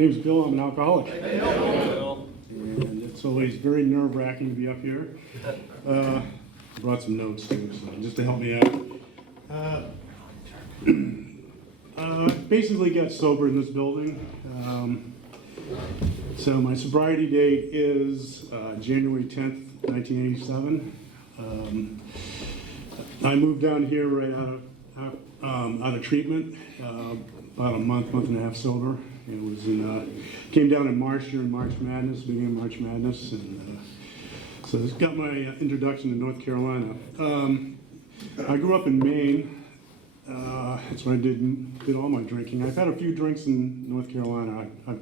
name's Bill. I'm an alcoholic. Hey, Bill. And it's always very nerve-wracking to be up here. I brought some notes too, so just to help me out. Basically got sober in this building. So my sobriety date is January 10th, 1987. I moved down here right out of treatment, about a month and a half sober. It was came down in March during March Madness, beginning of March Madness, and so this got my introduction to North Carolina. I grew up in Maine. That's where I did all my drinking. I've had a few drinks in North Carolina. I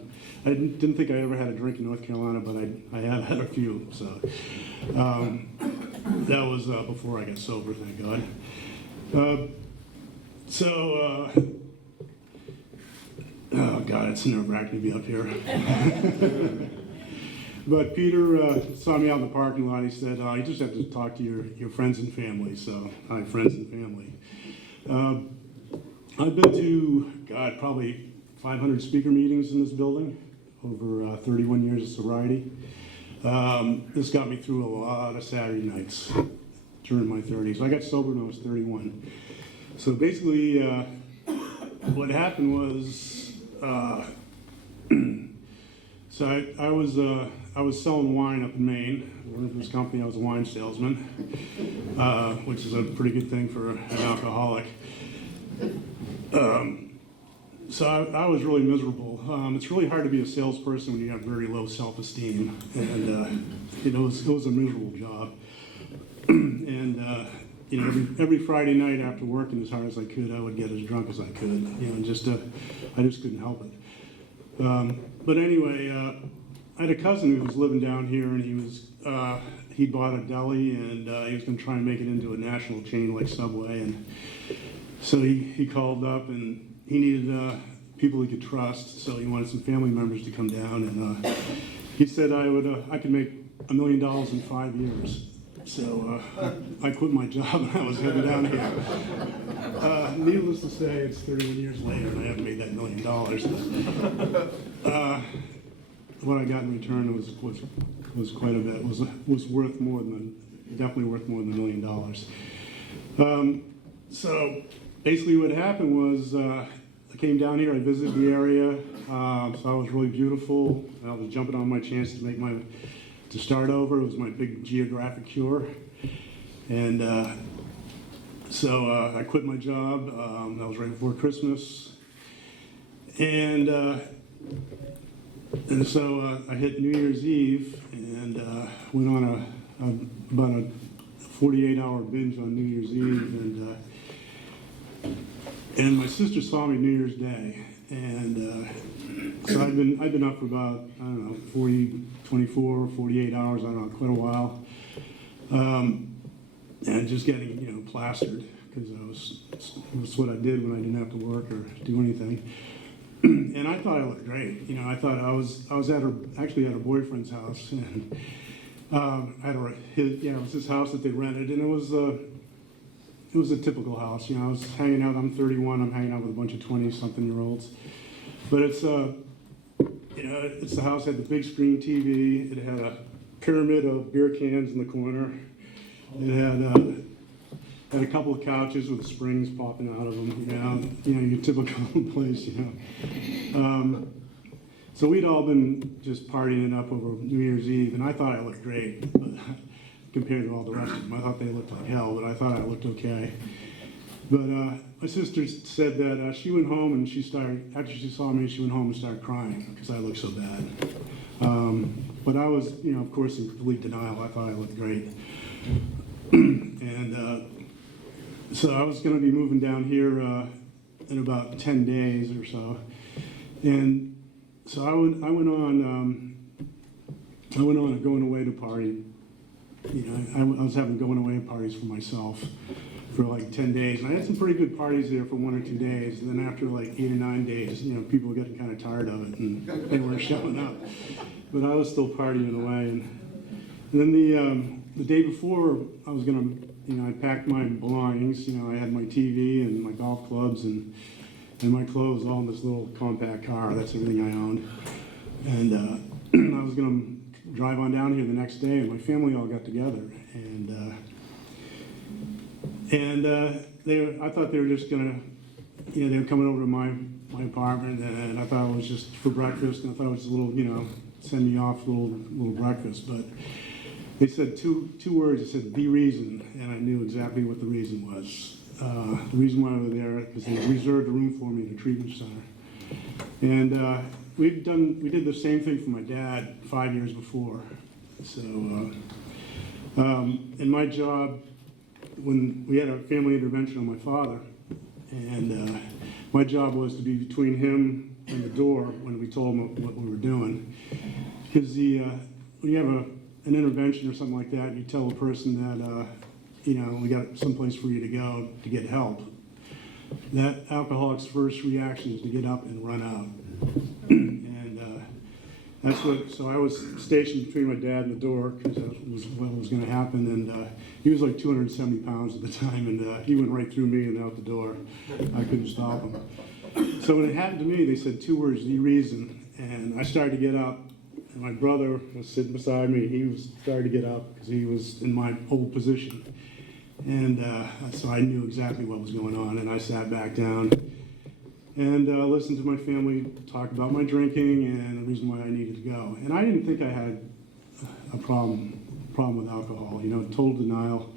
didn't think I ever had a drink in North Carolina, but I have had a few. So that was before I got sober, thank God. Oh God, it's nerve-wracking to be up here. But Peter saw me out in the parking lot. He said, you just have to talk to your friends and family. So I have friends and family. I've been to, God, probably 500 speaker meetings in this building over 31 years of sobriety. This got me through a lot of Saturday nights during my 30s. I got sober when I was 31. So basically, what happened was, so I was selling wine up in Maine. Working for this company, I was a wine salesman, which is a pretty good thing for an alcoholic. So I was really miserable. It's really hard to be a salesperson when you have very low self-esteem, and it was a miserable job. And every Friday night after working as hard as I could, I would get as drunk as I could. I just couldn't help it. But anyway, I had a cousin who was living down here, and he bought a deli, and he was going to try and make it into a national chain like Subway. And so he called up, and he needed people he could trust. So he wanted some family members to come down, and he said I could make $1 million in 5 years. So I quit my job and I was heading down here. Needless to say, it's 31 years later and I haven't made that $1 million. But what I got in return was quite a bit. Was worth more than, definitely worth more than $1 million. So basically what happened was I came down here. I visited the area. So it was really beautiful. I was jumping on my chance to start over. It was my big geographic cure. And so I quit my job. That was right before Christmas. And so I hit New Year's Eve and went on about a 48-hour binge on New Year's Eve. And my sister saw me New Year's Day. And so I'd been up for about, I don't know, 24, 48 hours, I don't know, quite a while. And just getting, plastered, because that's what I did when I didn't have to work or do anything. And I thought I looked great. I thought I was actually at her boyfriend's house, and it was his house that they rented, and it was a typical house. I was hanging out. I'm 31. I'm hanging out with a bunch of 20-something-year-olds. But it's the house that had the big screen TV. It had a pyramid of beer cans in the corner. It had a couple of couches with springs popping out of them. Your typical place. So we'd all been just partying it up over New Year's Eve, and I thought I looked great, but compared to all the rest of them. I thought they looked like hell, but I thought I looked okay. But my sister said that she went home and after she saw me, she went home and started crying because I looked so bad. But I was, of course, in complete denial. I thought I looked great. And so I was going to be moving down here in about 10 days or so. And so I went on a going away to party. I was having going away parties for myself for like 10 days. And I had some pretty good parties there for 1 or 2 days. And then after like 8 or 9 days, people were getting kind of tired of it and they weren't showing up. But I was still partying away. And then the day before I was going to, I packed my belongings. I had my TV and my golf clubs and and my clothes all in this little compact car. That's everything I owned. And I was going to drive on down here the next day, and my family all got together. I thought they were just going to, they were coming over to my apartment, and I thought it was just for breakfast, and I thought it was a little, send me off a little breakfast. But they said two words. They said, "the reason," and I knew exactly what the reason was. The reason why I was there, because they reserved a room for me in a treatment center. And we did the same thing for my dad 5 years before. So, in my job, when we had a family intervention on my father, and my job was to be between him and the door when we told him what we were doing. Because when you have an intervention or something like that, you tell a person that, we got someplace for you to go to get help. That alcoholic's first reaction is to get up and run out. So I was stationed between my dad and the door because that was what was going to happen. And he was like 270 pounds at the time, and he went right through me and out the door. I couldn't stop him. So when it happened to me, they said two words, "the reason." And I started to get up, and my brother was sitting beside me. He was started to get up because he was in my old position. And so I knew exactly what was going on, and I sat back down and listened to my family talk about my drinking and the reason why I needed to go. And I didn't think I had a problem with alcohol, total denial.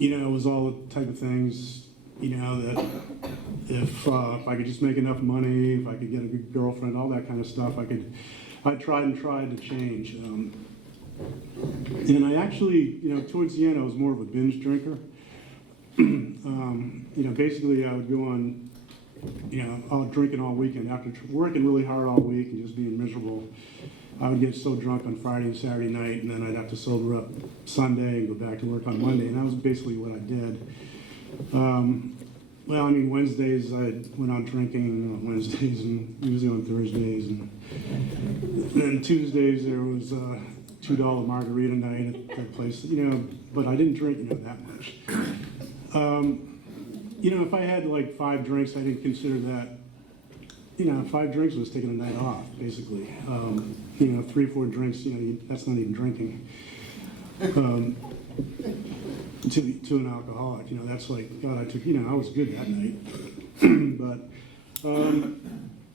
It was all the type of things, that if I could just make enough money, if I could get a good girlfriend, all that kind of stuff, I tried to change. And I actually, towards the end, I was more of a binge drinker. Basically I would go on, out drinking all weekend. After working really hard all week and just being miserable, I would get so drunk on Friday and Saturday night, and then I'd have to sober up Sunday and go back to work on Monday, and that was basically what I did. Wednesdays I went on drinking on Wednesdays and usually on Thursdays, and then Tuesdays there was $2 margarita night at that place, but I didn't drink, that much. If I had like 5 drinks, I didn't consider that, 5 drinks was taking a night off, basically. 3 or 4 drinks, that's not even drinking. To an alcoholic, that's like, God, I took, I was good that night.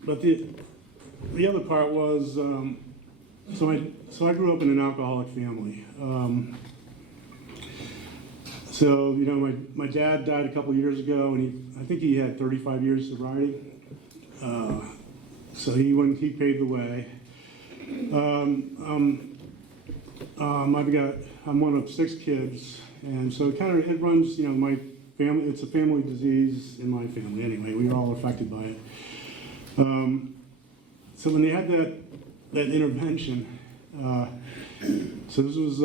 But the other part was, so I grew up in an alcoholic family. My dad died a couple years ago, and I think he had 35 years of sobriety. So he paved the way. I'm one of 6 kids, and so it runs, my family, it's a family disease in my family anyway. We were all affected by it. So when they had that intervention, so this was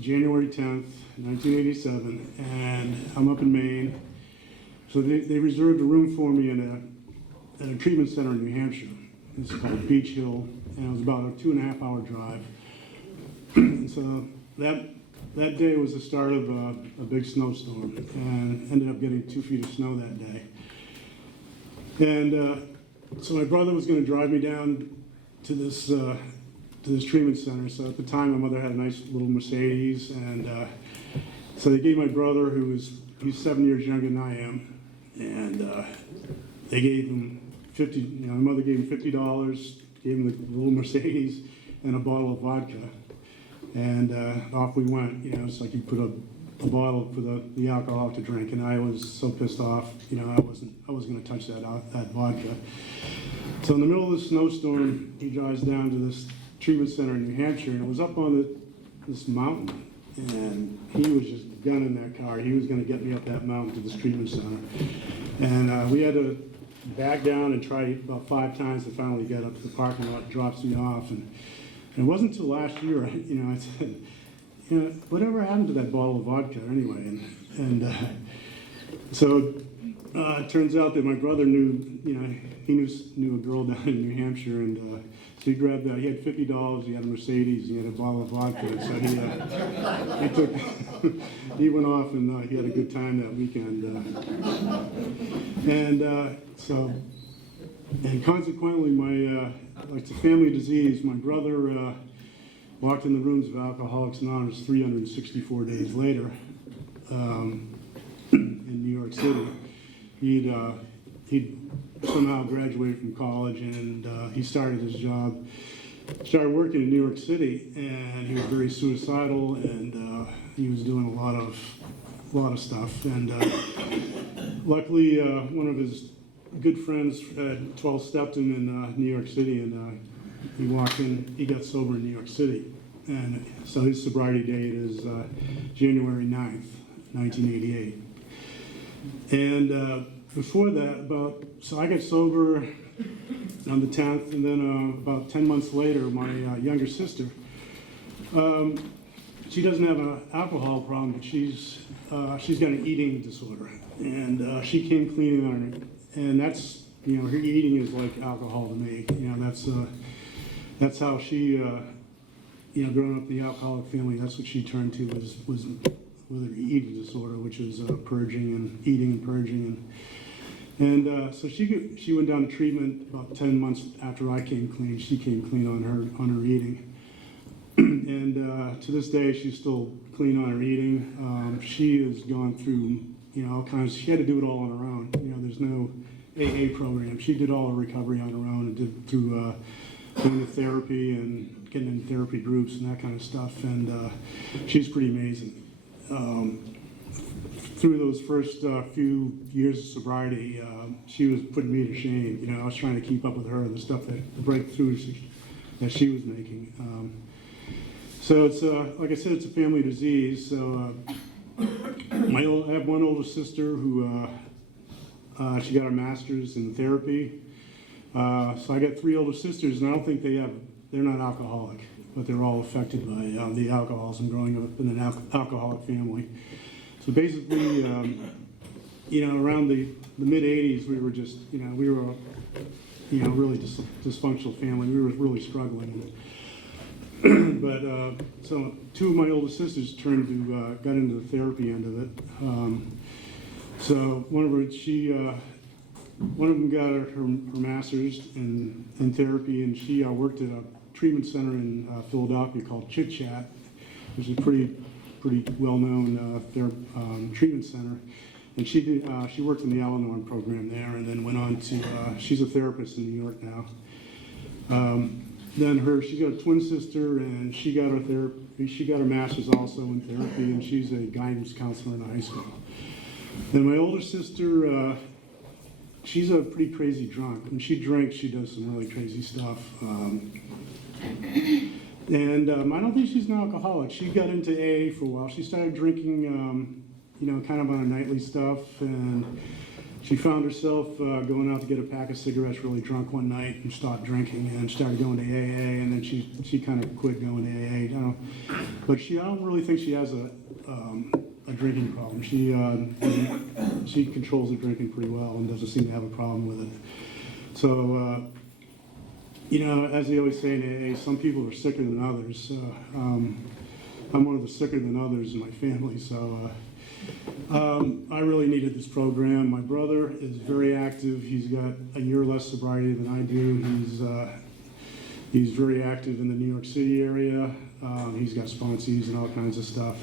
January 10th, 1987, and I'm up in Maine. So they reserved a room for me at a treatment center in New Hampshire. It's called Beach Hill, and it was about a 2.5-hour drive. And so that day was the start of a big snowstorm, and ended up getting 2 feet of snow that day. And so my brother was going to drive me down to this treatment center. So at the time, my mother had a nice little Mercedes, and so they gave my brother, he's 7 years younger than I am, and they gave him my mother gave him $50, gave him the little Mercedes and a bottle of vodka, and off we went. It's like you put a bottle for the alcohol to drink, and I was so pissed off. I wasn't going to touch that vodka. So in the middle of the snowstorm, he drives down to this treatment center in New Hampshire, and it was up on this mountain, and he was just gunning that car. He was going to get me up that mountain to this treatment center, and we had to back down and try about 5 times to finally get up to the parking lot. Drops me off, and it wasn't until last year, I said, whatever happened to that bottle of vodka anyway? So it turns out that my brother knew, he knew a girl down in New Hampshire, and so he grabbed that. He had $50, he had a Mercedes, he had a bottle of vodka, so he took, he went off and he had a good time that weekend. And consequently, like it's a family disease, my brother walked in the rooms of Alcoholics Anonymous 364 days later in New York City. He'd somehow graduated from college, and he started his job, started working in New York City, and he was very suicidal, and he was doing a lot of stuff. And luckily, one of his good friends had 12-stepped him in New York City, and he walked in, he got sober in New York City. And so his sobriety date is January 9th, 1988. And before that, so I got sober on the 10th, and then about 10 months later, my younger sister, she doesn't have an alcohol problem, but she's got an eating disorder, and she came clean on it, and that's, her eating is like alcohol to me. That's how she, growing up in the alcoholic family, that's what she turned to was with her eating disorder, which is purging and eating and purging, and so she went down to treatment about 10 months after I came clean. She came clean on her eating, and to this day she's still clean on her eating. She has gone through all kinds. She had to do it all on her own. There's no AA program. She did all her recovery on her own and did through going to therapy and getting in therapy groups and that kind of stuff. And she's pretty amazing. Through those first few years of sobriety, she was putting me to shame. I was trying to keep up with her, the breakthroughs that she was making. So it's like I said, it's a family disease. So I have one older sister who she got her master's in therapy. So I got 3 older sisters, and I don't think they're not alcoholic, but they're all affected by the alcoholism growing up in an alcoholic family. So basically, around the mid-'80s, we were just, we were a really dysfunctional family. We were really struggling. But so 2 of my older sisters got into the therapy end of it. So one of them got her master's in therapy, and she worked at a treatment center in Philadelphia called Chit Chat, which is a pretty well-known treatment center. And she worked in the Al-Anon program there, and then went on to she's a therapist in New York now. Then she got a twin sister, and she got her master's also in therapy, and she's a guidance counselor in high school. Then my older sister, she's a pretty crazy drunk. When she drinks, she does some really crazy stuff. And I don't think she's an alcoholic. She got into AA for a while. She started drinking, kind of on a nightly stuff, and she found herself going out to get a pack of cigarettes really drunk one night and stopped drinking and started going to AA, and then she kind of quit going to AA. But I don't really think she has a drinking problem. She controls her drinking pretty well and doesn't seem to have a problem with it. So, as they always say in AA, some people are sicker than others. I'm one of the sicker than others in my family, so I really needed this program. My brother is very active. He's got a year less sobriety than I do. He's very active in the New York City area. He's got sponsees and all kinds of stuff.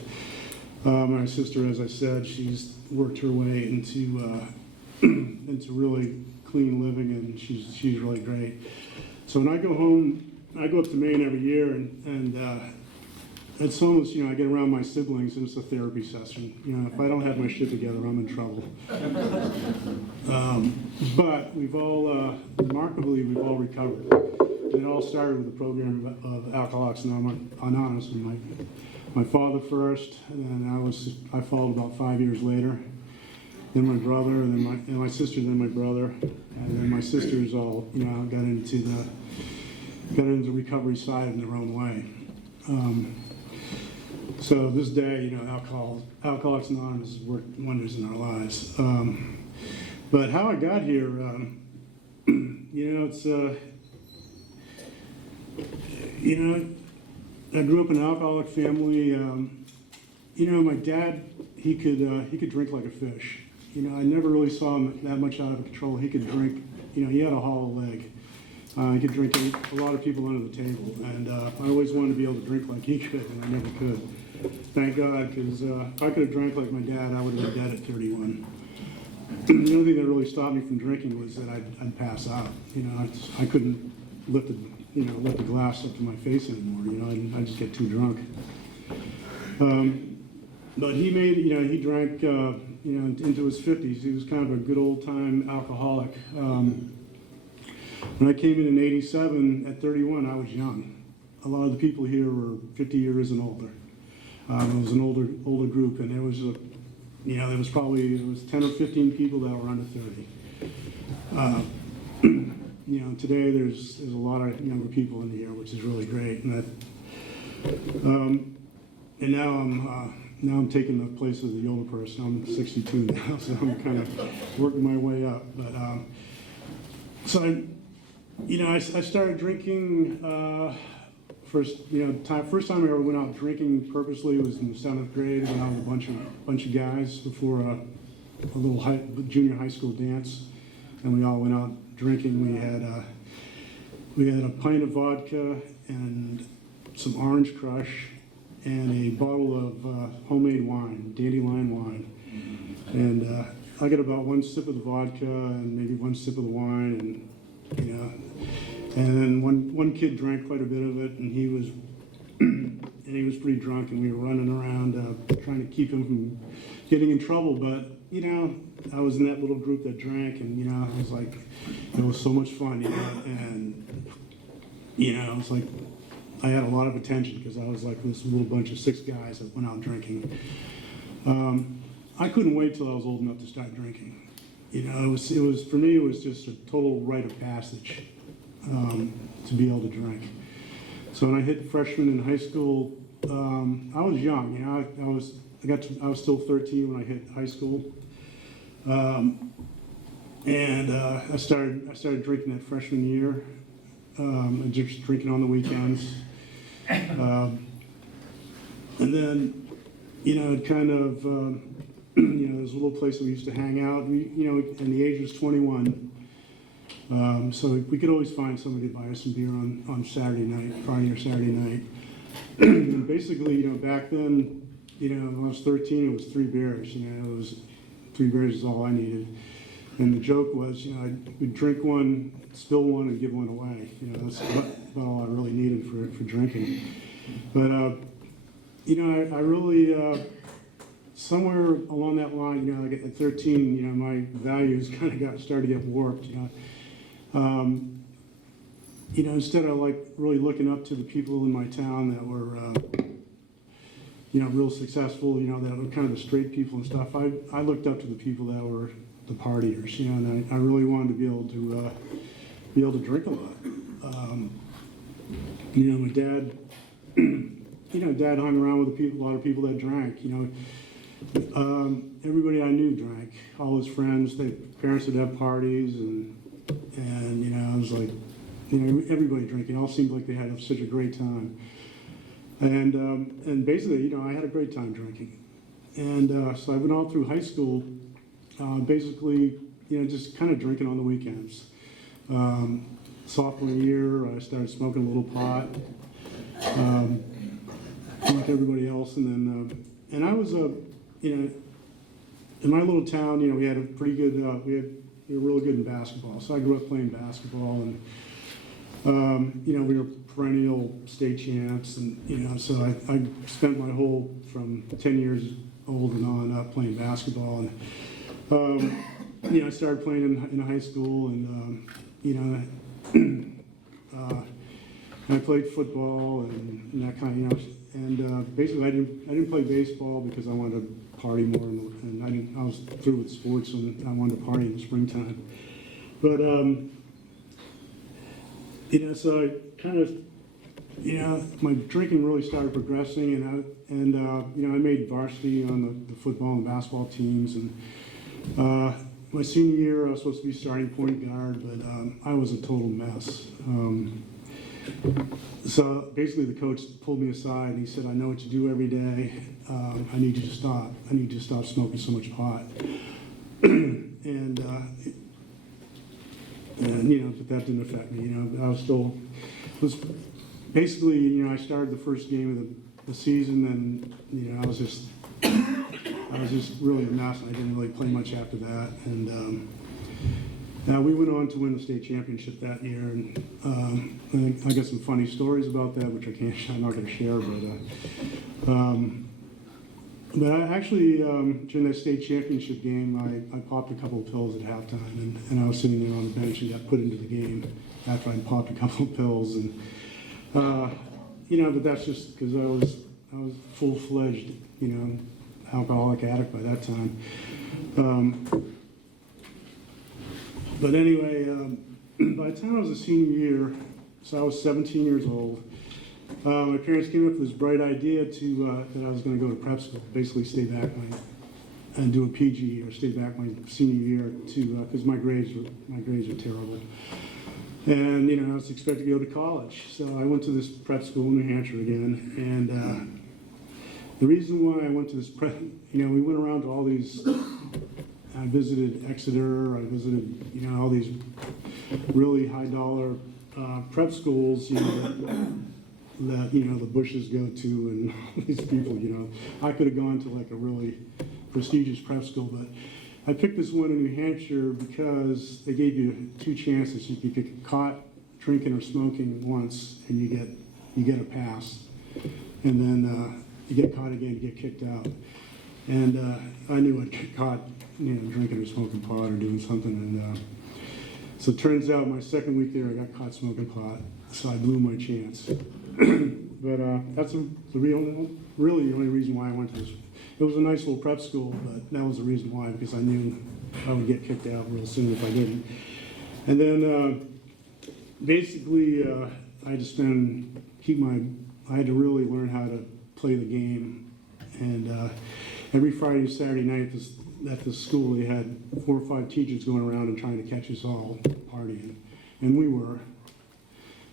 My sister, as I said, she's worked her way into really clean living, and she's really great. So when I go home, I go up to Maine every year, and it's almost, I get around my siblings, and it's a therapy session. If I don't have my shit together, I'm in trouble. But remarkably, we've all recovered. It all started with the program of Alcoholics Anonymous. My father first, and then I followed about 5 years later. Then my brother, and then my sister, then my brother, and then my sisters all, got into the recovery side in their own way. So this day, Alcoholics Anonymous has worked wonders in our lives. But how I got here, it's, I grew up in an alcoholic family. My dad, he could drink like a fish. I never really saw him that much out of control. He could drink, he had a hollow leg. He could drink a lot of people under the table. And I always wanted to be able to drink like he could, and I never could. Thank God, because if I could have drank like my dad, I would have been dead at 31. The only thing that really stopped me from drinking was that I'd pass out. I couldn't lift the glass up to my face anymore. I'd just get too drunk. But he drank, into his 50s. He was kind of a good old time alcoholic. When I came in 87, at 31, I was young. A lot of the people here were 50 years and older. It was an older group, and there was there was probably 10 or 15 people that were under 30. Today there's a lot of younger people in here, which is really great. And now I'm taking the place of the older person. I'm 62 now, so I'm kind of working my way up. But I started drinking. First time I ever went out drinking purposely was in the 7th grade. Went out with a bunch of guys before a little junior high school dance, and we all went out drinking. We had a pint of vodka and some Orange Crush and a bottle of homemade wine, dandelion wine. And I got about one sip of the vodka and maybe one sip of the wine, and then one kid drank quite a bit of it, and he was pretty drunk, and we were running around trying to keep him from getting in trouble. But I was in that little group that drank, and I was like, it was so much fun, and it was like I had a lot of attention because I was like this little bunch of 6 guys that went out drinking. I couldn't wait till I was old enough to start drinking. It was for me, it was just a total rite of passage. To be able to drink. So when I hit freshman in high school, I was young. I was still 13 when I hit high school, and I started drinking that freshman year. Just drinking on the weekends, and then it kind of there's a little place that we used to hang out. And the age was 21. So we could always find somebody to buy us some beer on Saturday night, Friday or Saturday night. And basically, back then, when I was 13, it was 3 beers. It was 3 beers is all I needed. And the joke was, we'd drink one, spill one, and give one away. That's about all I really needed for drinking. But I really somewhere along that line, like at 13, my values kind of started to get warped. Instead of like really looking up to the people in my town that were, real successful, that were kind of the straight people and stuff, I looked up to the people that were the partiers, and I really wanted to be able to drink a lot. My dad, Dad hung around with a lot of people that drank. Everybody I knew drank. All his friends, their parents would have parties, and I was like, everybody drinking. It all seemed like they had such a great time. And basically, I had a great time drinking. And so I went all through high school, basically, just kind of drinking on the weekends. Sophomore year, I started smoking a little pot, like everybody else. And I was in my little town, we had a pretty good, we were really good in basketball. So I grew up playing basketball, and we were perennial state champs, and so I spent my whole from 10 years old and on playing basketball, and I started playing in high school, and I played football and that kind of, and basically I didn't play baseball because I wanted to party more, and I was through with sports, and I wanted to party in the springtime. But so I kind of, my drinking really started progressing, and I made varsity on the football and basketball teams, and my senior year, I was supposed to be starting point guard, but I was a total mess. So basically the coach pulled me aside and he said, I know what you do every day. I need you to stop. I need you to stop smoking so much pot. And but that didn't affect me. I was still, basically, I started the first game of the season and, I was just really a mess. I didn't really play much after that. And we went on to win the state championship that year. And I got some funny stories about that, which I'm not going to share. But I actually, during that state championship game, I popped a couple of pills at halftime. And I was sitting there on the bench and got put into the game after I popped a couple of pills. And, but that's just because I was full-fledged, alcoholic addict by that time. But anyway, by the time I was a senior year, so I was 17 years old, my parents came up with this bright idea that I was going to go to prep school, basically stay back and do a PG or stay back my senior year because my grades were terrible. And I was expected to go to college, so I went to this prep school in New Hampshire again. And the reason why I went to this prep, we went around to all these. I visited Exeter. I visited, all these really high-dollar prep schools, that the Bushes go to, and all these people. I could have gone to like a really prestigious prep school, but I picked this one in New Hampshire because they gave you 2 chances. You could get caught drinking or smoking once, and you get a pass, and then you get caught again, you get kicked out. And I knew I'd get caught, drinking or smoking pot or doing something. And so it turns out my second week there, I got caught smoking pot, so I blew my chance. But that's really the only reason why I went to this. It was a nice little prep school, but that was the reason why, because I knew I would get kicked out real soon if I didn't. And then basically, I had to really learn how to play the game. And every Friday and Saturday night at the school, they had 4 or 5 teachers going around and trying to catch us all partying. And we were.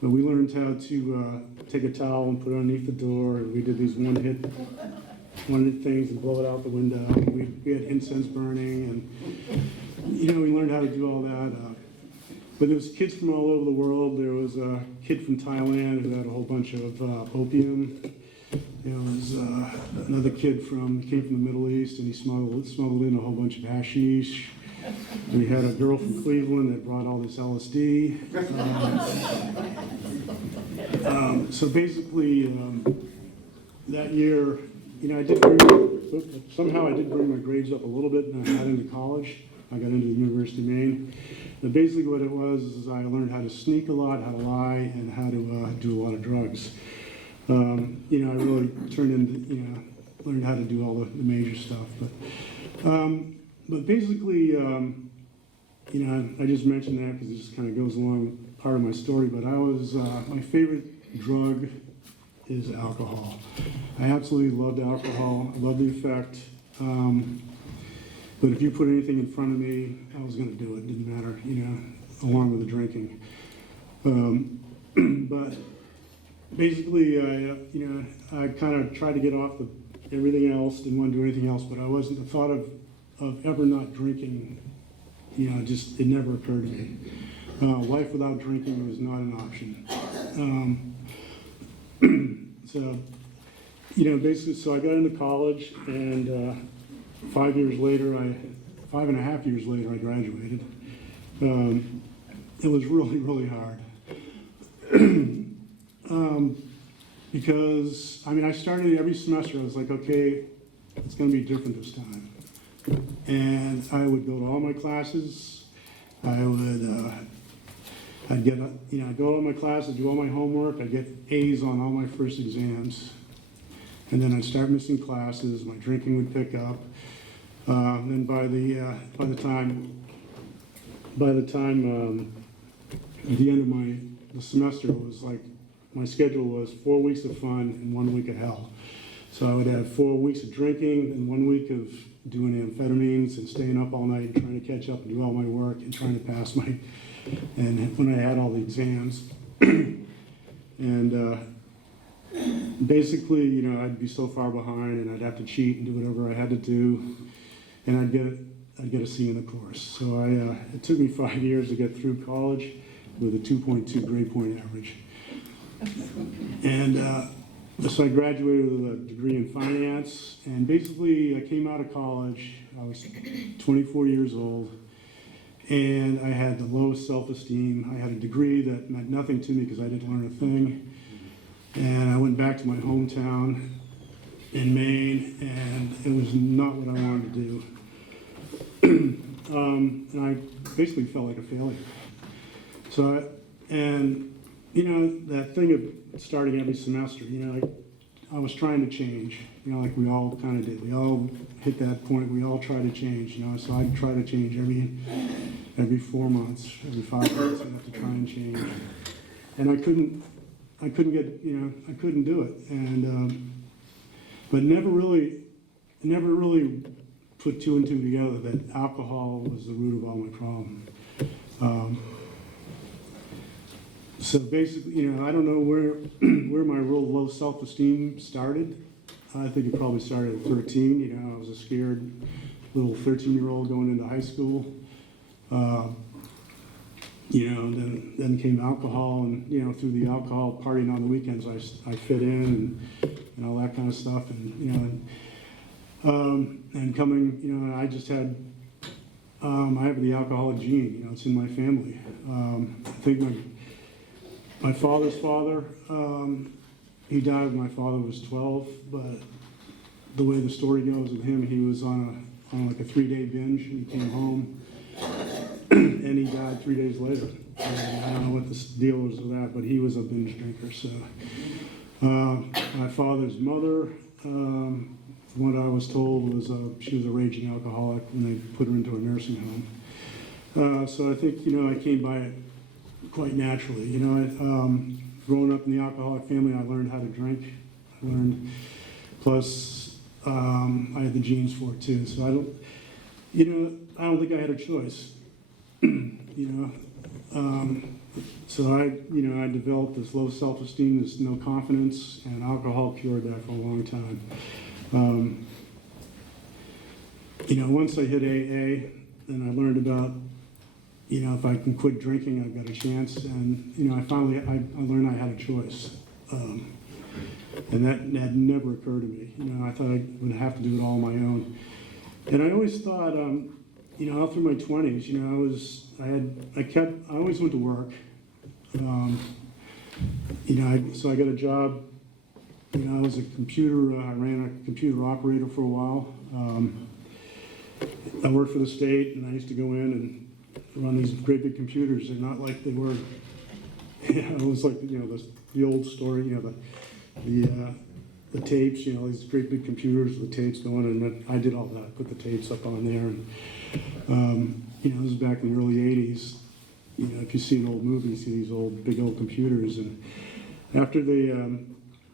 But we learned how to take a towel and put it underneath the door, and we did these one-hit things and blow it out the window. We had incense burning, and we learned how to do all that. But there was kids from all over the world. There was a kid from Thailand who had a whole bunch of opium. There was another kid came from the Middle East, and he smuggled in a whole bunch of hashish. We had a girl from Cleveland that brought all this LSD. So basically, that year, I did bring my grades up a little bit, and I got into college. I got into the University of Maine. And basically what it was is I learned how to sneak a lot, how to lie, and how to do a lot of drugs. I really turned into, learned how to do all the major stuff. But basically, I just mentioned that because it just kind of goes along part of my story. But my favorite drug is alcohol. I absolutely loved alcohol. I loved the effect. But if you put anything in front of me, I was going to do it. It didn't matter, along with the drinking. But basically, I kind of tried to get off everything else, didn't want to do anything else, but the thought of ever not drinking, it never occurred to me. Life without drinking was not an option. So basically, so I got into college, and 5 years later, 5.5 years later, I graduated. It was really, really hard. Because, I started every semester, I was like, okay, it's going to be different this time. And I would go to all my classes. I'd go to all my classes, do all my homework. I'd get A's on all my first exams. And then I'd start missing classes. My drinking would pick up. Then by the time at the end of the semester, it was like my schedule was 4 weeks of fun and 1 week of hell. So I would have 4 weeks of drinking and 1 week of doing amphetamines and staying up all night and trying to catch up and do all my work and trying to pass my, and when I had all the exams. And basically, you know, I'd be so far behind and I'd have to cheat and do whatever I had to do, and I'd get a C in the course. So it took me 5 years to get through college with a 2.2 grade point average. And so I graduated with a degree in finance, and basically I came out of college, I was 24 years old, and I had the lowest self-esteem. I had a degree that meant nothing to me because I didn't learn a thing. And I went back to my hometown in Maine, and it was not what I wanted to do. And I basically felt like a failure. So, and you know, that thing of starting every semester, you know, I was trying to change, you know, like we all kind of did. We all hit that point, we all try to change, you know, so I'd try to change every 4 months, every 5 months, I'd have to try and change. And I couldn't get, you know, I couldn't do it. And, but never really put 2 and 2 together that alcohol was the root of all my problem. So basically, you know, I don't know where my real low self-esteem started. I think it probably started at 13. You know, I was a scared little 13-year-old going into high school. You know, then came alcohol, and you know, through the alcohol, partying on the weekends, I fit in and all that kind of stuff, and you know, and coming, you know, I just had. I have the alcoholic gene, you know, it's in my family. I think my father's father, he died when my father was 12, but the way the story goes with him, he was on like a 3-day binge, and he came home, and he died 3 days later. And I don't know what the deal was with that, but he was a binge drinker. So my father's mother, from what I was told, was she was a raging alcoholic when they put her into a nursing home. So I think, you know, I came by it quite naturally. You know, growing up in the alcoholic family, I learned how to drink. Plus I had the genes for it too. So I don't think I had a choice. You know, so I developed this low self-esteem, this no confidence, and alcohol cured that for a long time. You know, once I hit AA, then I learned about, you know, if I can quit drinking, I've got a chance. And, you know, I learned I had a choice. And that had never occurred to me. You know, I thought I would have to do it all on my own. And I always thought, you know, all through my 20s, you know, I always went to work. You know, so I got a job. You know, I ran a computer operator for a while. I worked for the state, and I used to go in and run these great big computers. They're not like they were. It was like, you know, the old story. You know, the tapes. You know, these great big computers with tapes going, and I did all that. Put the tapes up on there, and you know, this is back in the early '80s. You know, if you see an old movie, you see these big old computers, and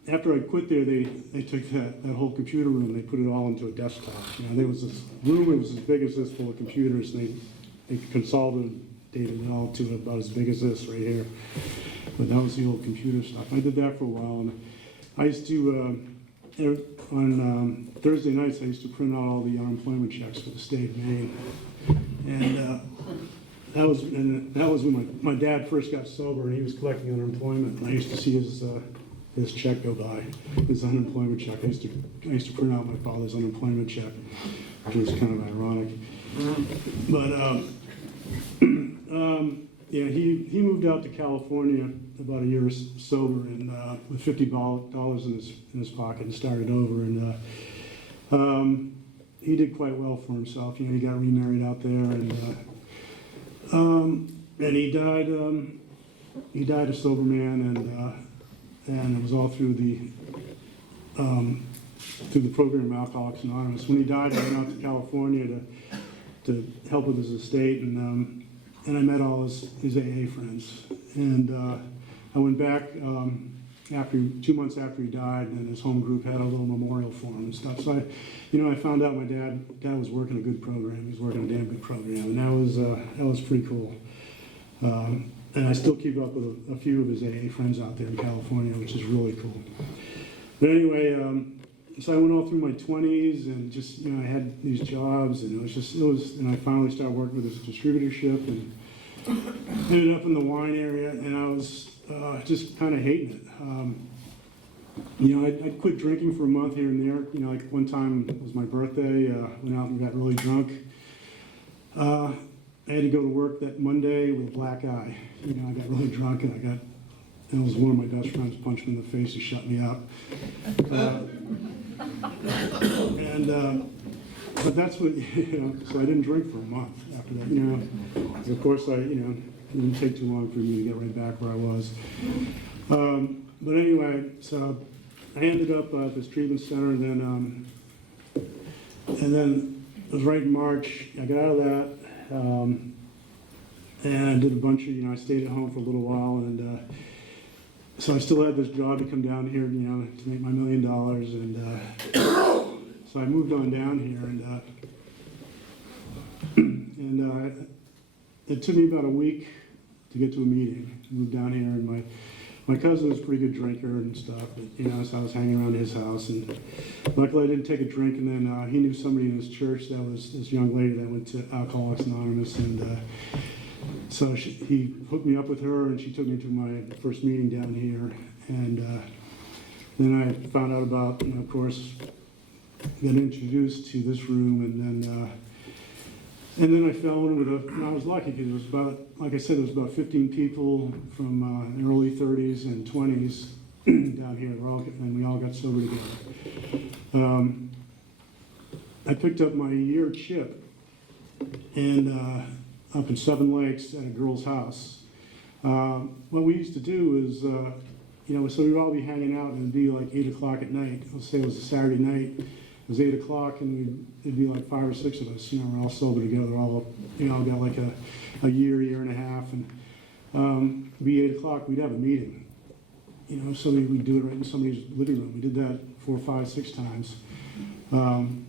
after I quit there, they took that whole computer room and they put it all into a desktop. You know, there was this room, it was as big as this, full of computers, and they consolidated it all to about as big as this right here. But that was the old computer stuff. I did that for a while, and I used to, on Thursday nights, I used to print out all the unemployment checks for the state of Maine. And that was when my dad first got sober, and he was collecting unemployment, and I used to see his check go by, his unemployment check. I used to print out my father's unemployment check, which was kind of ironic. But yeah, he moved out to California about a year sober, and with $50 in his pocket, and started over. And he did quite well for himself. You know, he got remarried out there, and he died. He died a sober man, and it was all through the program of Alcoholics Anonymous. When he died, I went out to California to help with his estate, and I met all his AA friends. And I went back after 2 months after he died, and his home group had a little memorial for him and stuff. So I found out my dad was working a good program. He was working a damn good program, and that was pretty cool. And I still keep up with a few of his AA friends out there in California, which is really cool. But anyway, so I went all through my 20s, and just I had these jobs, and and I finally started working with this distributorship, and ended up in the wine area, and I was just kind of hating it. I'd quit drinking for a month here and there. Like one time it was my birthday, went out and got really drunk. I had to go to work that Monday with a black eye. I got really drunk, and it was one of my best friends punched me in the face and shut me up. But that's what, so I didn't drink for a month after that, Of course, it didn't take too long for me to get right back where I was. But anyway, so I ended up at this treatment center, and then it was right in March. I got out of that, and I did a bunch of, I stayed at home for a little while, and so I still had this job to come down here, to make my $1 million, and so I moved on down here, and it took me about a week to get to a meeting. I moved down here, and my cousin was a pretty good drinker and stuff, but, so I was hanging around his house, and luckily I didn't take a drink, and then he knew somebody in his church that was this young lady that went to Alcoholics Anonymous, and so he hooked me up with her, and she took me to my first meeting down here, and then I found out about, of course, got introduced to this room, and then I fell in with and I was lucky because it was about, like I said, there was about 15 people from early 30s and 20s down here, and we all got sober together. I picked up my year chip, and up in Seven Lakes at a girl's house. What we used to do is, so we'd all be hanging out, and it'd be like 8 o'clock at night. Let's say it was a Saturday night. It was 8 o'clock, and it'd be like 5 or 6 of us. We're all sober together. All got like a year and a half, and it'd be 8 o'clock. We'd have a meeting. So we'd do it right in somebody's living room. We did that 4, 5, 6 times.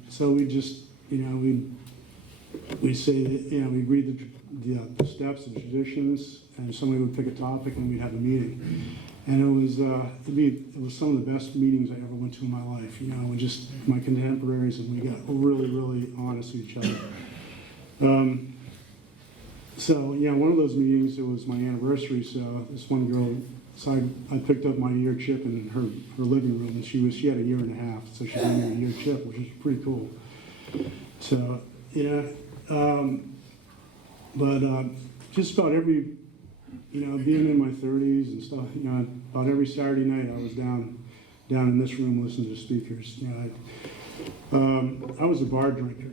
So we just, we'd say that, we'd read the steps, the traditions, and somebody would pick a topic, and we'd have a meeting. And it was some of the best meetings I ever went to in my life. With just my contemporaries, and we got really, really honest with each other. One of those meetings, it was my anniversary. So this one girl, I picked up my year chip in her living room, and she had a year and a half, so she gave me a year chip, which is pretty cool. So but just about every, being in my 30s and stuff, about every Saturday night I was down in this room listening to speakers. I was a bar drinker.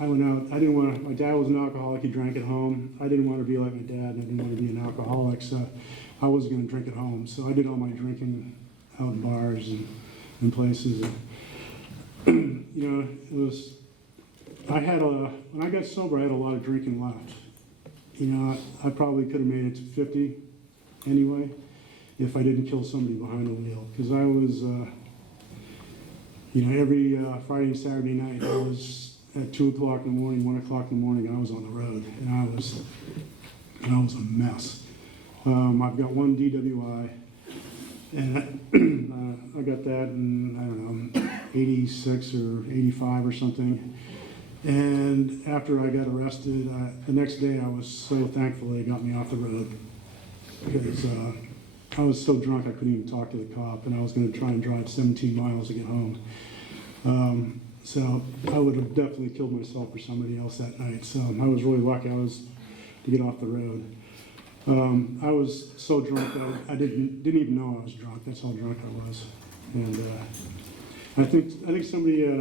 I went out. I didn't want to. My dad was an alcoholic. He drank at home. I didn't want to be like my dad, and I didn't want to be an alcoholic. So I wasn't going to drink at home. So I did all my drinking out in bars and places. And, it was. When I got sober, I had a lot of drinking left. I probably could have made it to 50 anyway if I didn't kill somebody behind the wheel. Because I was, every Friday and Saturday night, I was at 2 o'clock in the morning, 1 o'clock in the morning, I was on the road, and I was a mess. I've got one DWI, and I got that in, I don't know, 86 or 85 or something. And after I got arrested, the next day I was so thankful they got me off the road, because I was so drunk I couldn't even talk to the cop, and I was going to try and drive 17 miles to get home. So I would have definitely killed myself for somebody else that night. So I was really lucky to get off the road. I was so drunk that I didn't even know I was drunk. That's how drunk I was. And I think somebody at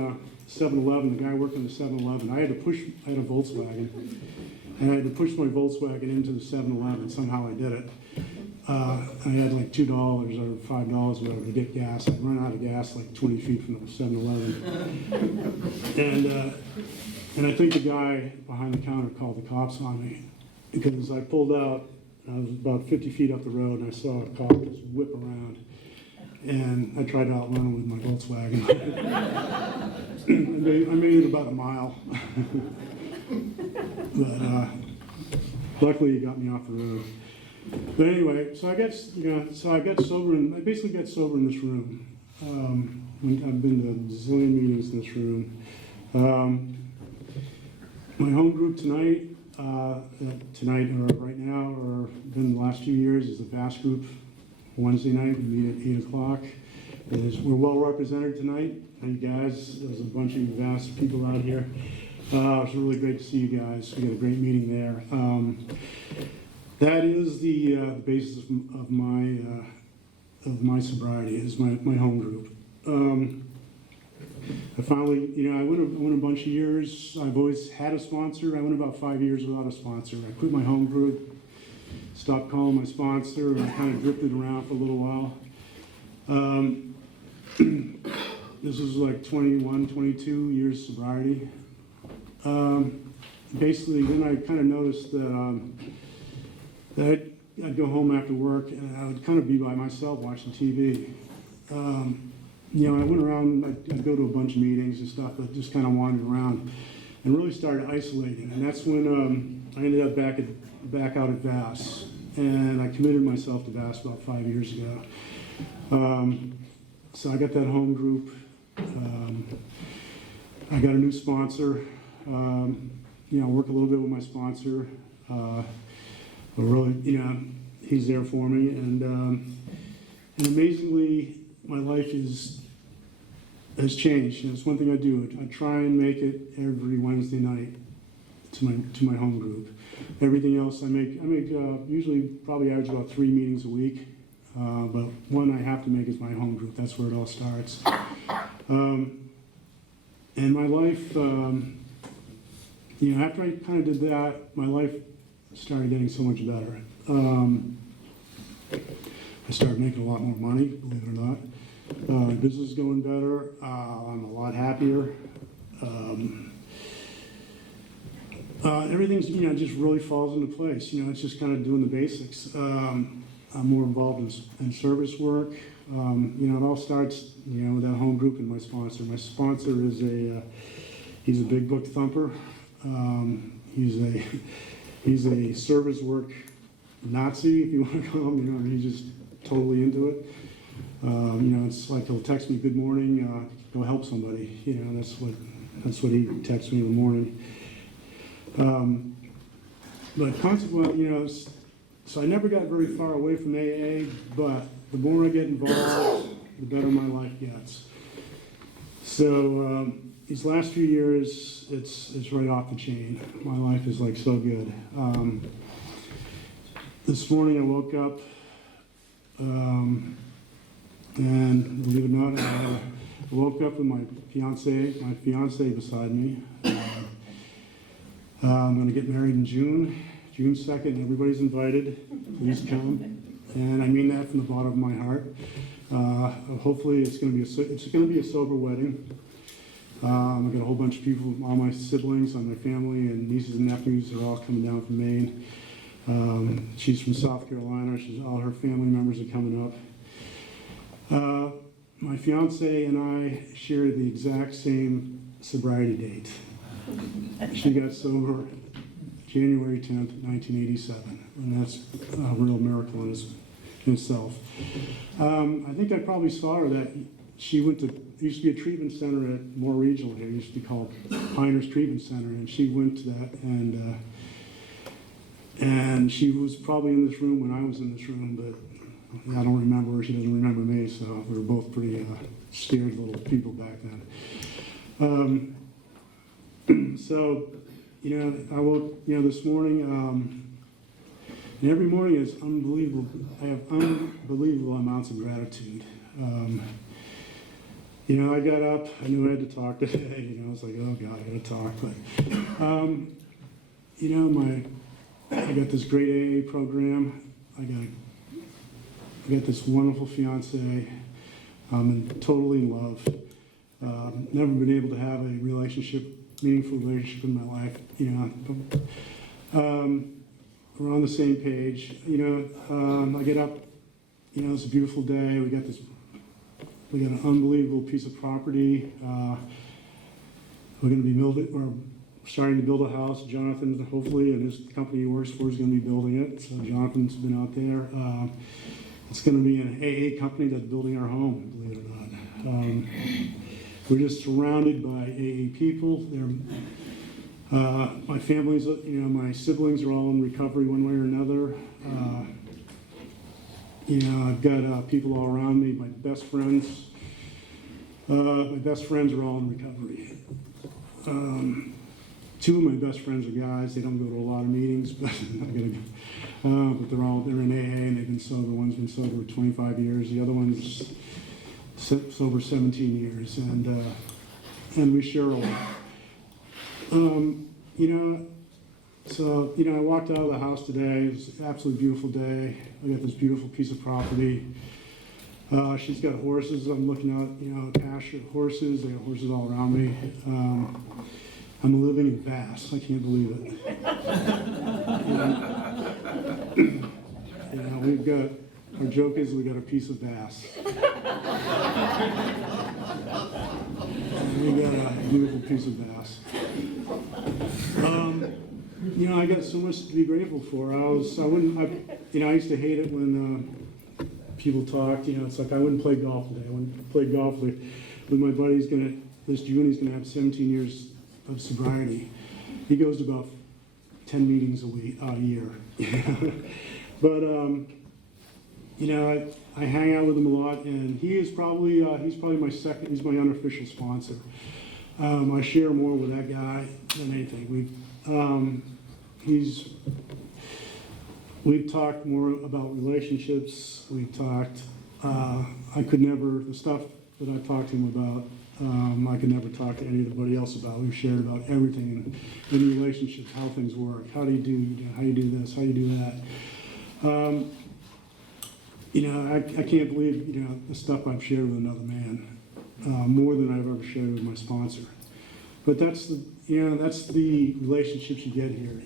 7-Eleven, the guy working the 7-Eleven, I had a Volkswagen, and I had to push my Volkswagen into the 7-Eleven. Somehow I did it. I had like $2 or $5, whatever, to get gas. I'd run out of gas like 20 feet from the 7-Eleven. And I think the guy behind the counter called the cops on me, because I pulled out, I was about 50 feet up the road, and I saw a cop just whip around. and I tried to outrun him with my Volkswagen. I made it about a mile. But luckily he got me off the road. But anyway, so I got sober, and I basically got sober in this room. I've been to a zillion meetings in this room. My home group tonight or right now, or been the last few years, is the VAST group. Wednesday night, we meet at 8 o'clock. We're well represented tonight. Thank you guys. There's a bunch of VAST people out here. It's really great to see you guys. We got a great meeting there. That is the basis of my sobriety, is my home group. I finally, I went a bunch of years. I've always had a sponsor. I went about 5 years without a sponsor. I quit my home group, stopped calling my sponsor, and I kind of drifted around for a little while. This was like 21, 22 years sobriety. Basically, then I kind of noticed that I'd go home after work and I would kind of be by myself watching TV. I went around, I'd go to a bunch of meetings and stuff, but just kind of wandered around and really started isolating. And that's when I ended up back out at VAS. And I committed myself to VAS about 5 years ago. So I got that home group. I got a new sponsor. Work a little bit with my sponsor. But really, he's there for me. And amazingly, my life has changed. It's one thing I do. I try and make it every Wednesday night to my home group. Everything else I make usually probably average about 3 meetings a week. But one I have to make is my home group. That's where it all starts. And my life, after I kind of did that, my life started getting so much better. I started making a lot more money, believe it or not. Business is going better. I'm a lot happier. Everything's, just really falls into place. It's just kind of doing the basics. I'm more involved in service work. It all starts, with that home group and my sponsor. My sponsor is he's a big book thumper. He's a service work Nazi, if you want to call him. He's just totally into it. It's like he'll text me, "Good morning, go help somebody." That's what he texts me in the morning. But consequently, so I never got very far away from AA, but the more I get involved, the better my life gets. So these last few years, it's right off the chain. My life is like so good. This morning I woke up, and believe it or not, I woke up with my fiance beside me. I'm going to get married in June 2nd. Everybody's invited. Please come. And I mean that from the bottom of my heart. Hopefully it's going to be a sober wedding. I've got a whole bunch of people, all my siblings, all my family, and nieces and nephews are all coming down from Maine. She's from South Carolina. All her family members are coming up. My fiance and I share the exact same sobriety date. She got sober January 10th, 1987, and that's a real miracle in itself. I think I probably saw her that she went to, there used to be a treatment center at Moore Regional here, it used to be called Piners Treatment Center, and she went to that, and she was probably in this room when I was in this room, but I don't remember her, she doesn't remember me, so we were both pretty scared little people back then. So, I woke, this morning, and every morning is unbelievable. I have unbelievable amounts of gratitude. I got up, I knew I had to talk today, I was like, oh God, I gotta talk, but, I got this great AA program, I got this wonderful fiance, I'm totally in love, never been able to have a meaningful relationship in my life, we're on the same page, I get up, it's a beautiful day, we got this We got an unbelievable piece of property. We're going to be building, or starting to build a house. Jonathan, hopefully, and his company he works for is going to be building it. So Jonathan's been out there. It's going to be an AA company that's building our home, believe it or not. We're just surrounded by AA people. My family's, my siblings are all in recovery one way or another. I've got people all around me. My best friends are all in recovery. Two of my best friends are guys. They don't go to a lot of meetings, but but they're in AA and they've been sober. One's been sober 25 years. The other one's sober 17 years, and we share a lot. I walked out of the house today. It was an absolutely beautiful day. I got this beautiful piece of property. She's got horses. I'm looking out, pasture horses. They got horses all around me. I'm living in Bass. I can't believe it. We've got, our joke is we got a piece of Bass. We got a beautiful piece of Bass. I got so much to be grateful for. I used to hate it when people talked. It's like I wouldn't play golf today. I wouldn't play golf with my buddy. This June, he's gonna have 17 years of sobriety. He goes to about 10 meetings a year. But I hang out with him a lot, and he's probably my second. He's my unofficial sponsor. I share more with that guy than anything. We've talked more about relationships. We've talked. The stuff that I talked to him about. I could never talk to anybody else about. We've shared about everything in relationships, how things work, how do you do this, how do you do that. I can't believe the stuff I've shared with another man, more than I've ever shared with my sponsor. But that's the relationships you get here.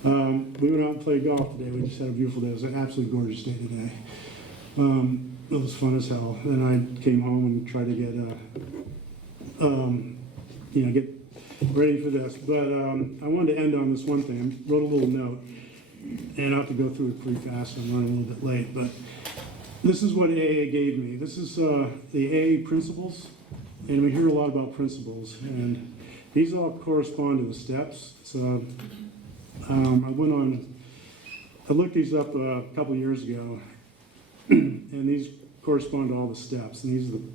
We went out and played golf today. We just had a beautiful day. It was an absolutely gorgeous day today. It was fun as hell. Then I came home and tried to get ready for this. But I wanted to end on this one thing. I wrote a little note, and I have to go through it pretty fast. I'm running a little bit late, but this is what AA gave me. This is the AA principles, and we hear a lot about principles, and these all correspond to the steps. So I looked these up a couple years ago, and these correspond to all the steps. And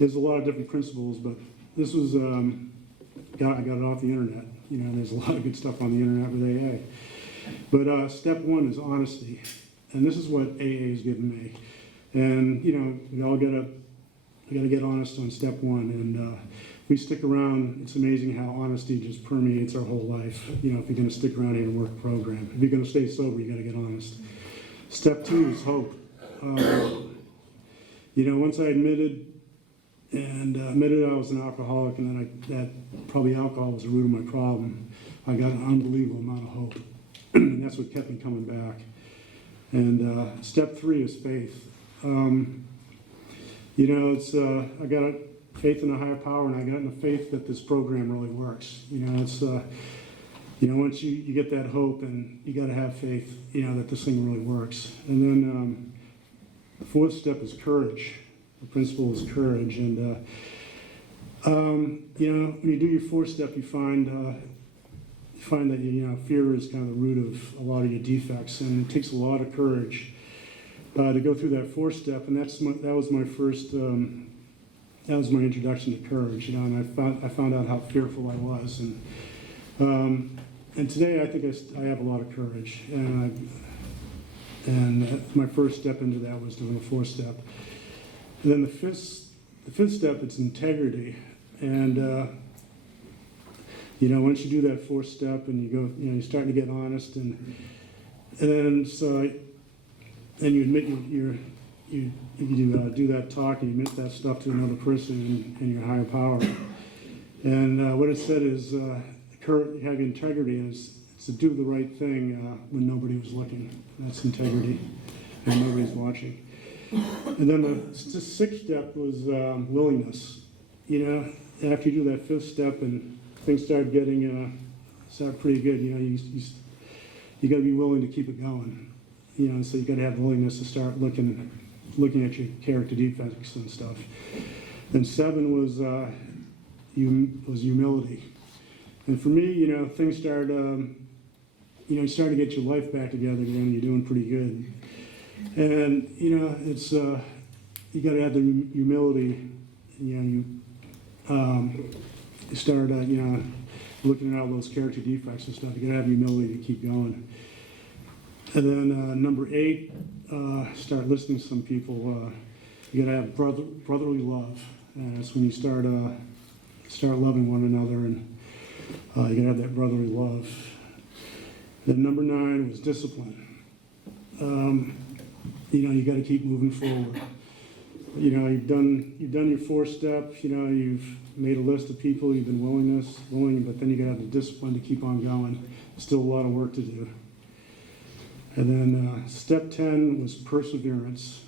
there's a lot of different principles, but this was, I got it off the internet. There's a lot of good stuff on the internet with AA. But step one is honesty, and this is what AA has given me. And we all gotta get honest on step one, and we stick around. It's amazing how honesty just permeates our whole life. If you're gonna stick around here and work a program, if you're gonna stay sober, you gotta get honest. Step two is hope. Once I admitted I was an alcoholic, and then that probably alcohol was the root of my problem, I got an unbelievable amount of hope. And that's what kept me coming back. And step three is faith. It's I got faith in a higher power, and I got the faith that this program really works. It's once you get that hope, and you got to have faith, that this thing really works. And then the fourth step is courage. The principle is courage, and when you do your fourth step, you find that fear is kind of the root of a lot of your defects, and it takes a lot of courage to go through that fourth step. And that was my first. That was my introduction to courage, and I found out how fearful I was, and today I think I have a lot of courage, and my first step into that was doing the fourth step. And then the fifth step, it's integrity, and once you do that fourth step and you go, you're starting to get honest, and then you admit you do that talk, and you admit that stuff to another person and your higher power. And what it said is, having integrity is to do the right thing when nobody was looking. That's integrity, and nobody's watching. And then the sixth step was willingness. You know, after you do that fifth step and things start getting pretty good, you know, you got to be willing to keep it going. You know, so you got to have the willingness to start looking at your character defects and stuff. And seven was humility. And for me, you know, things started, you start to get your life back together again. You're doing pretty good. And, you know, it's, you got to have the humility. You know, you start, you know, looking at all those character defects and stuff. You got to have humility to keep going. And then number 8, start listening to some people. You got to have brotherly love. And that's when you start loving one another, and you got to have that brotherly love. Then number 9 was discipline. You know, you got to keep moving forward. You know, you've done your 4 steps. You know, you've made a list of people. You've been willing, but then you got to have the discipline to keep on going. Still a lot of work to do. And then step 10 was perseverance.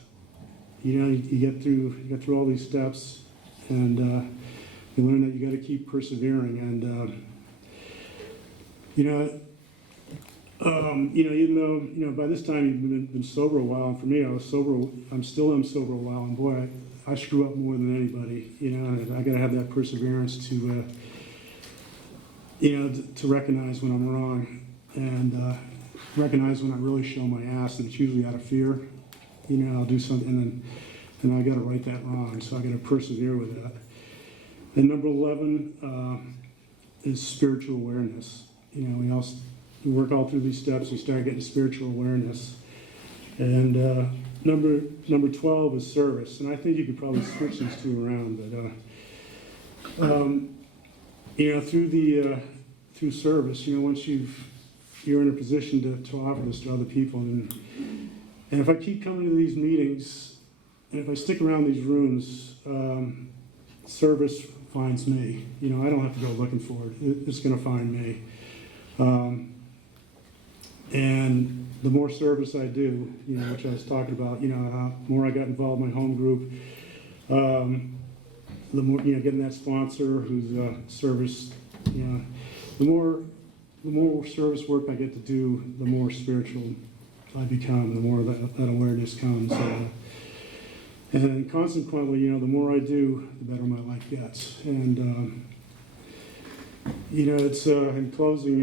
You know, you get through all these steps, and you learn that you got to keep persevering. And you know, even though, you know, by this time you've been sober a while, and for me, I'm still sober a while, and boy, I screw up more than anybody. You know, and I got to have that perseverance to, you know, to recognize when I'm wrong, and recognize when I really show my ass, and it's usually out of fear. You know, I'll do something, and I got to right that wrong, so I got to persevere with that. And number 11 is spiritual awareness. You know, we work all through these steps. We start getting spiritual awareness. And number 12 is service. And I think you could probably switch these two around. But you know, through service, you know, once you're in a position to offer this to other people, and if I keep coming to these meetings, and if I stick around these rooms, service finds me. You know, I don't have to go looking for it. It's going to find me. And the more service I do, you know, which I was talking about, you know, the more I got involved in my home group, the more, you know, getting that sponsor who's service, you know, the more service work I get to do, the more spiritual I become, the more that awareness comes. And consequently, you know, the more I do, the better my life gets. And, you know, it's, in closing,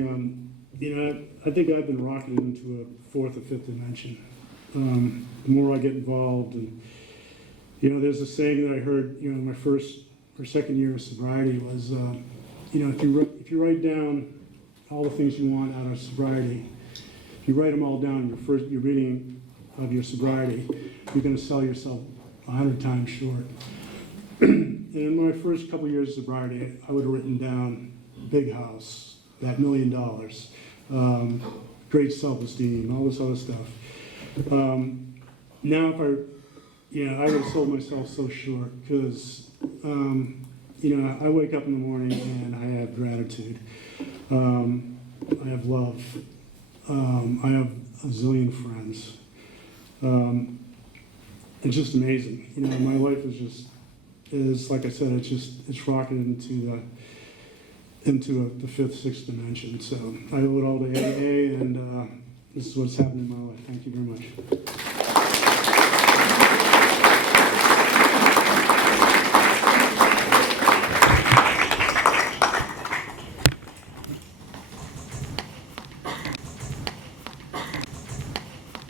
you know, I think I've been rocketed into a 4th or 5th dimension. The more I get involved, and, you know, there's a saying that I heard, you know, in my first or second year of sobriety was, you know, if you write down all the things you want out of sobriety, if you write them all down in your reading of your sobriety, you're going to sell yourself 100 times short. And in my first couple years of sobriety, I would have written down big house, that $1 million, great self-esteem, all this other stuff. Now, if I would have sold myself so short, because, you know, I wake up in the morning and I have gratitude. I have love. I have a zillion friends. It's just amazing. You know, my life is like I said, it's rocketed into the 5th, 6th dimension. So I owe it all to AA, and this is what's happening in my life. Thank you very much.